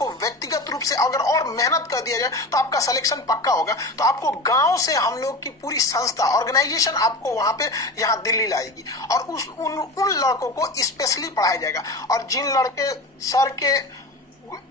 आपको व्यक्तिगत रूप से अगर और मेहनत कर दिया जाए तो आपका सिलेक्शन पक्का होगा। तो आपको गांव से हम लोग की पूरी संस्था ऑर्गेनाइजेशन आपको वहां पे यहाँ दिल्ली लाएगी और उन लड़कों को स्पेशली पढ़ाया जाएगा। और जिन लड़के सर के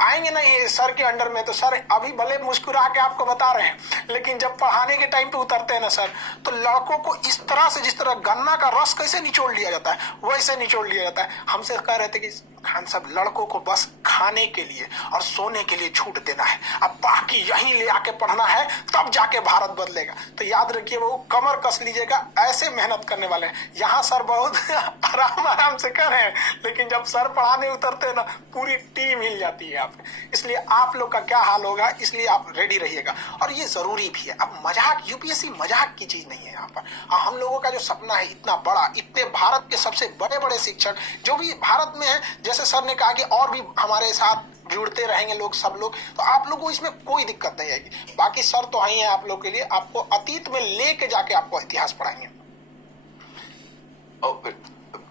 आएंगे नहीं सर के अंडर में, तो सर अभी भले मुस्कुरा के आपको बता रहे हैं, लेकिन जब पढ़ाने के टाइम पे उतरते हैं ना सर, तो लड़कों को इस तरह से, जिस तरह गन्ना का रस कैसे निचोड़ लिया जाता है वैसे निचोड़ लिया जाता है। हमसे कह रहे थे कि खान साहब लड़कों को बस खाने के लिए और सोने के लिए छूट देना है, अब बाकी यहीं ले आके पढ़ना है, तब जाके भारत बदलेगा। तो याद रखिए वो कमर कस लीजिएगा, ऐसे मेहनत करने वाले हैं। यहाँ सर बहुत आराम से कर रहे हैं, लेकिन जब सर पढ़ाने उतरते हैं ना, पूरी टीम हिल जाती है यहाँ पे। इसलिए आप लोग का क्या हाल होगा, इसलिए आप रेडी रहिएगा। और ये जरूरी भी है। अब मजाक, यूपीएससी मजाक की चीज नहीं है यहाँ पर। हम लोगों का जो सपना है इतना बड़ा, इतने भारत के सबसे बड़े बड़े शिक्षक जो भी भारत में है, जैसे सर ने कहा कि और भी हमारे साथ जुड़ते रहेंगे लोग, सब लोग, तो आप लोगों को इसमें कोई दिक्कत नहीं आएगी। बाकी सर तो है आप लोग के लिए, आपको अतीत में लेके जाके आपको इतिहास पढ़ाएंगे।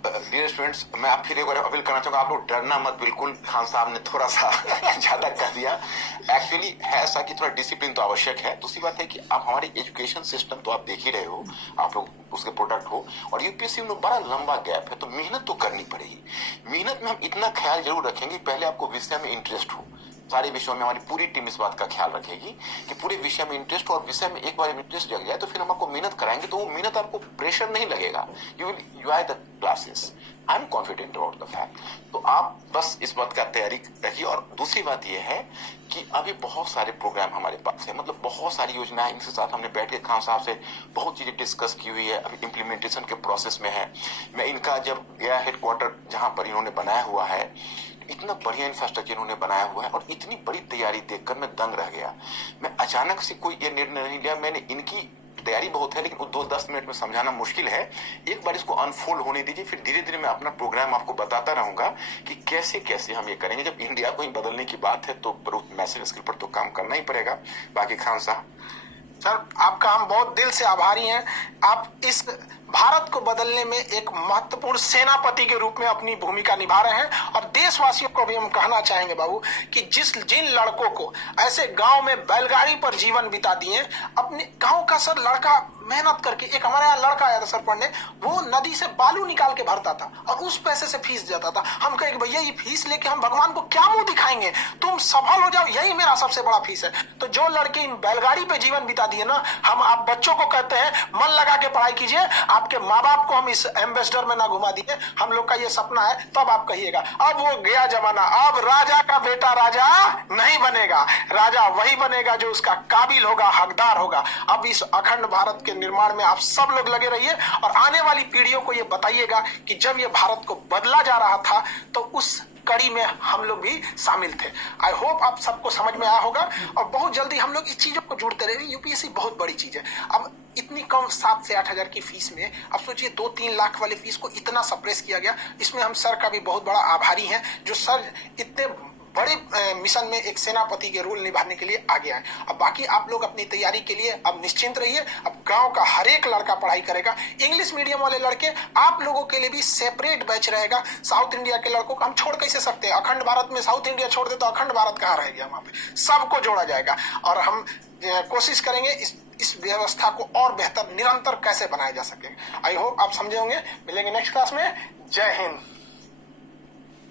डियर स्टूडेंट्स, मैं आप फिर एक बार अपील करना चाहूंगा, आप लोग डरना मत बिल्कुल। खान साहब ने थोड़ा सा ज्यादा कर दिया। एक्चुअली है ऐसा कि थोड़ा डिसिप्लिन तो आवश्यक है। दूसरी बात है कि आप हमारी एजुकेशन सिस्टम तो आप देख ही रहे हो, आप लोग उसके प्रोडक्ट हो, और यूपीएससी में बड़ा लंबा गैप है, तो मेहनत तो करनी पड़ेगी। मेहनत में हम इतना ख्याल जरूर रखेंगे, पहले आपको विषय में इंटरेस्ट हो। सारे विषयों में हमारी पूरी टीम इस बात का ख्याल रखेगी कि पूरे विषय में इंटरेस्ट हो, और विषय में एक बार इंटरेस्ट जग जाए तो फिर हम आपको मेहनत कराएंगे, तो वो मेहनत आपको प्रेशर नहीं लगेगा, you will enjoy the classes. I am confident about the fact. तो आप बस इस बात का तैयारी रखिए। और दूसरी बात यह है कि अभी बहुत सारे प्रोग्राम हमारे पास है, मतलब बहुत सारी योजनाएं, इनके साथ हमने बैठ के खान साहब से बहुत चीजें डिस्कस की हुई है, अभी इम्प्लीमेंटेशन के प्रोसेस में है। मैं इनका जब गया हेडक्वार्टर जहां पर इन्होंने बनाया हुआ है, इतना बढ़िया इंफ्रास्ट्रक्चर इन्होंने बनाया हुआ है और इतनी बड़ी तैयारी देखकर मैं दंग रह गया। मैं अचानक से कोई ये निर्णय नहीं लिया, मैंने इनकी तैयारी बहुत है, लेकिन 2-10 मिनट में समझाना मुश्किल है। एक बार इसको अनफोल्ड होने दीजिए, फिर धीरे धीरे मैं अपना प्रोग्राम आपको बताता रहूंगा कि कैसे कैसे हम ये करेंगे। जब इंडिया को ही बदलने की बात है तो मैसेज स्किल पर तो काम करना ही पड़ेगा। बाकी खान साहब, सर आपका हम बहुत दिल से आभारी हैं। आप इस भारत को बदलने में एक महत्वपूर्ण सेनापति के रूप में अपनी भूमिका निभा रहे हैं। और देशवासियों को भी हम कहना चाहेंगे बाबू कि जिन लड़कों को ऐसे गांव में बैलगाड़ी पर जीवन बिता दिए, अपने गांव का सर लड़का मेहनत करके, एक हमारे यहाँ लड़का आया था सर पढ़ने, वो नदी से बालू निकाल के भरता था और उस पैसे से फीस जाता था। हम कहे कि भैया ये फीस लेके हम भगवान को क्या मुंह दिखाएंगे, तुम सफल हो जाओ, यही मेरा सबसे बड़ा फीस है। तो जो लड़के इन बैलगाड़ी पे जीवन बिता दिए ना, हम आप बच्चों को कहते हैं मन लगा के पढ़ाई कीजिए। आपके माँ बाप को हम इस एम्बेसडर में ना घुमा दिए, हम लोग का ये सपना है, तब आप कहिएगा। अब वो गया जमाना, अब राजा का बेटा राजा नहीं बनेगा, राजा वही बनेगा जो उसका काबिल होगा, हकदार होगा। अब इस अखंड भारत के निर्माण में आप सब लोग लगे रहिए और आने वाली पीढ़ियों को ये बताइएगा कि जब ये भारत को बदला जा रहा था तो उस कड़ी में हम लोग भी शामिल थे। आई होप आप सबको समझ में आया होगा और बहुत जल्दी हम लोग इस चीजों को जुड़ते रहेंगे। यूपीएससी बहुत बड़ी चीज है। अब इतनी कम 7 से 8 हजार की फीस में अब सोचिए 2-3 लाख वाली फीस को इतना सप्रेस किया गया। इसमें हम सर का भी बहुत बड़ा आभारी हैं, जो सर इतने बड़े मिशन में एक सेनापति के रोल निभाने के लिए आगे आए। अब बाकी आप लोग अपनी तैयारी के लिए अब निश्चिंत रहिए। अब गांव का हर एक लड़का पढ़ाई करेगा। इंग्लिश मीडियम वाले लड़के, आप लोगों के लिए भी सेपरेट बैच रहेगा। साउथ इंडिया के लड़कों को हम छोड़ कैसे सकते हैं? अखंड भारत में साउथ इंडिया छोड़ दे तो अखंड भारत कहाँ रह गया? वहां पे सबको जोड़ा जाएगा और हम कोशिश करेंगे इस व्यवस्था को और बेहतर निरंतर कैसे बनाया जा सके। आई होप आप समझे होंगे। मिलेंगे नेक्स्ट क्लास में। जय हिंद।